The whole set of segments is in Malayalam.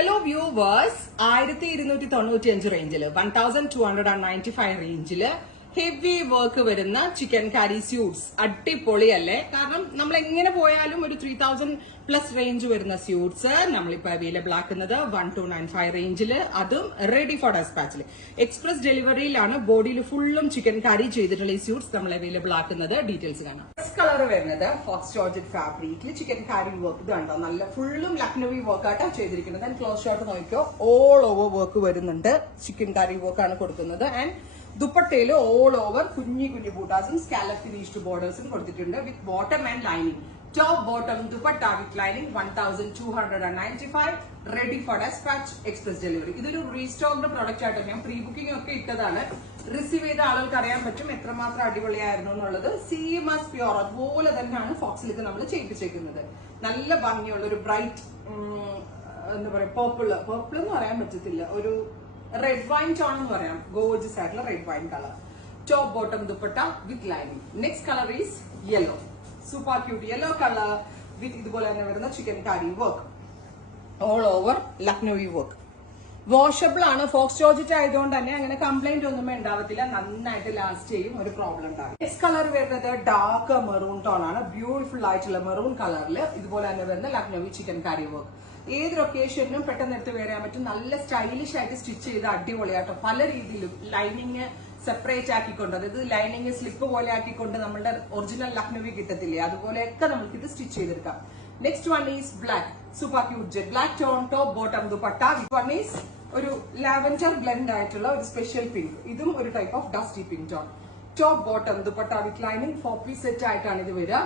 Hello viewers, 1295 റേഞ്ചില് 1295 റേഞ്ചില് ഹെവി വർക്ക് വരുന്ന ചിക്കൻ കറി സ്യൂട്ട്സ് അടിപൊളിയല്ലേ. കാരണം നമ്മൾ എങ്ങനെ പോയാലും ഒരു 3000+ റേഞ്ച് വരുന്ന സ്യൂട്ട്സ് നമ്മളിപ്പോ അവൈലബിൾ ആക്കുന്നത് 1295 റേഞ്ചില്, അതും റെഡി ഫോർ ഡെസ്പാച്ചില്. എക്സ്പ്രസ് ഡെലിവറിയിലാണ് ബോഡിയിൽ ഫുള്ളും ചിക്കൻ കറി ചെയ്തിട്ടുള്ള ഈ സ്യൂട്ട്സ് നമ്മൾ അവൈലബിൾ ആക്കുന്നത്. ഡീറ്റെയിൽസ് കാണാം. ഫസ്റ്റ് കളർ വരുന്നത് ഫോക്സ് ജോർജറ്റ് ഫാബ്രിക്കിൽ ചിക്കൻ കറി വർക്ക്. ഇത് കണ്ടോ, നല്ല ഫുള്ളും ലക്നവി വർക്ക് ആയിട്ടാണ് ചെയ്തിരിക്കുന്നത്. ആൻഡ് ക്ലോസ് ഷോട്ട് നോക്കിയോ, ഓൾ ഓവർ വർക്ക് വരുന്നുണ്ട്. ചിക്കൻ കറി വർക്ക് ആണ് കൊടുക്കുന്നത്. ആൻഡ് ദുപ്പട്ടയില് ഓൾ ഓവർ കുഞ്ഞി കുഞ്ഞി ബൂട്ടാസും സ്കാലപ്പ് ഫിനിഷ്ഡ് ബോർഡേഴ്സും കൊടുത്തിട്ടുണ്ട് with bottom and lining. Top bottom dupatta with lining 1295, ready for dispatch, express delivery. ഇതൊരു റീസ്റ്റോക്ഡ് പ്രൊഡക്റ്റ് ആയിട്ട് ഞാൻ പ്രീ ബുക്കിംഗ് ഒക്കെ ഇട്ടതാണ്. റിസീവ് ചെയ്ത ആളുകൾക്ക് അറിയാൻ പറ്റും എത്രമാത്രം അടിപൊളിയായിരുന്നു എന്നുള്ളത്. CMS പ്യോർ അതുപോലെ തന്നെയാണ് ഫോക്സിലേക്ക് നമ്മൾ ചെയ്യിപ്പിച്ചേക്കുന്നത്. നല്ല ഭംഗിയുള്ള ഒരു ബ്രൈറ്റ് എന്താ പറയാ, പേർപ്പിൾ എന്ന് പറയാൻ പറ്റത്തില്ല, ഒരു റെഡ് വൈൻ ടോൺ എന്ന് പറയാം. ഗോർജിയസ് ആയിട്ടുള്ള red wine colour. Top bottom dupatta with lining. Next colour is yellow. Super cute yellow colour with ഇതുപോലെ തന്നെ വരുന്ന chikankari work. All over Lucknowi work. Washable ആണ്. ഫോക്സ് ജോർജറ്റ് ആയതുകൊണ്ട് തന്നെ അങ്ങനെ കംപ്ലൈന്റ് ഒന്നും ഉണ്ടാവത്തില്ല. നന്നായിട്ട് ലാസ്റ്റ് ചെയ്യും, ഒരു പ്രോബ്ലം ഉണ്ടാകും. നെക്സ്റ്റ് കളർ വരുന്നത് ഡാർക്ക് മെറൂൺ ടോൺ ആണ്. ബ്യൂട്ടിഫുൾ ആയിട്ടുള്ള മെറൂൺ കളറിൽ ഇതുപോലെ തന്നെ വരുന്ന ലക്നവി ചിക്കൻ കറി വർക്ക്. ഏതൊരു ഒക്കേഷനും പെട്ടെന്ന് എടുത്ത് വേറെ ചെയ്യാൻ പറ്റും. നല്ല സ്റ്റൈലിഷ് ആയിട്ട് സ്റ്റിച്ച് ചെയ്ത് അടിപൊളിയാട്ടോ. പല രീതിയിലും ലൈനിങ് സെപ്പറേറ്റ് ആക്കിക്കൊണ്ട്, അതായത് ലൈനിങ് സ്ലിപ്പ് പോലെ ആക്കിക്കൊണ്ട് നമ്മുടെ ഒറിജിനൽ ലക്നവി കിട്ടത്തില്ലേ, അതുപോലെയൊക്കെ നമുക്ക് ഇത് സ്റ്റിച്ച് ചെയ്തെടുക്കാം. Next one is black. Super cute jet black tone. Top bottom dupatta. One is ഒരു ലാവൻഡർ ബ്ലെൻഡ് ആയിട്ടുള്ള ഒരു സ്പെഷ്യൽ പിങ്ക്. ഇതും ഒരു type of dusty pink tone. Top bottom dupatta with lining. 4-piece set ആയിട്ടാണ് ഇത് വരിക.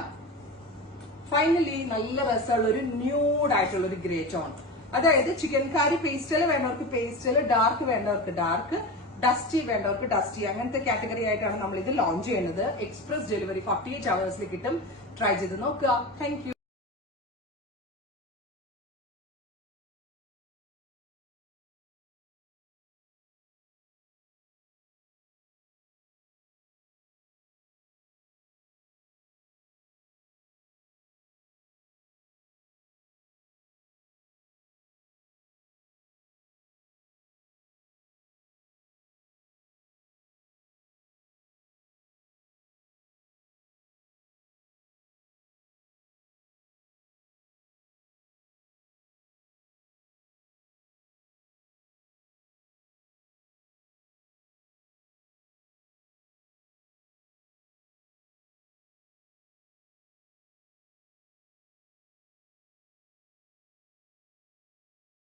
ഫൈനലി നല്ല രസമുള്ള ഒരു ന്യൂഡ് ആയിട്ടുള്ള ഒരു ഗ്രേ ടോൺ. അതായത് ചിക്കൻ കറി പേസ്റ്റല് വേണ്ടവർക്ക് പേസ്റ്റല്, ഡാർക്ക് വേണ്ടവർക്ക് ഡാർക്ക്, ഡസ്റ്റി വേണ്ടവർക്ക് ഡസ്റ്റി, അങ്ങനത്തെ കാറ്റഗറി ആയിട്ടാണ് നമ്മൾ ഇത് ലോഞ്ച് ചെയ്യുന്നത്. എക്സ്പ്രസ് ഡെലിവറി 48 hours കിട്ടും. ട്രൈ ചെയ്ത് നോക്കുക. Thank you.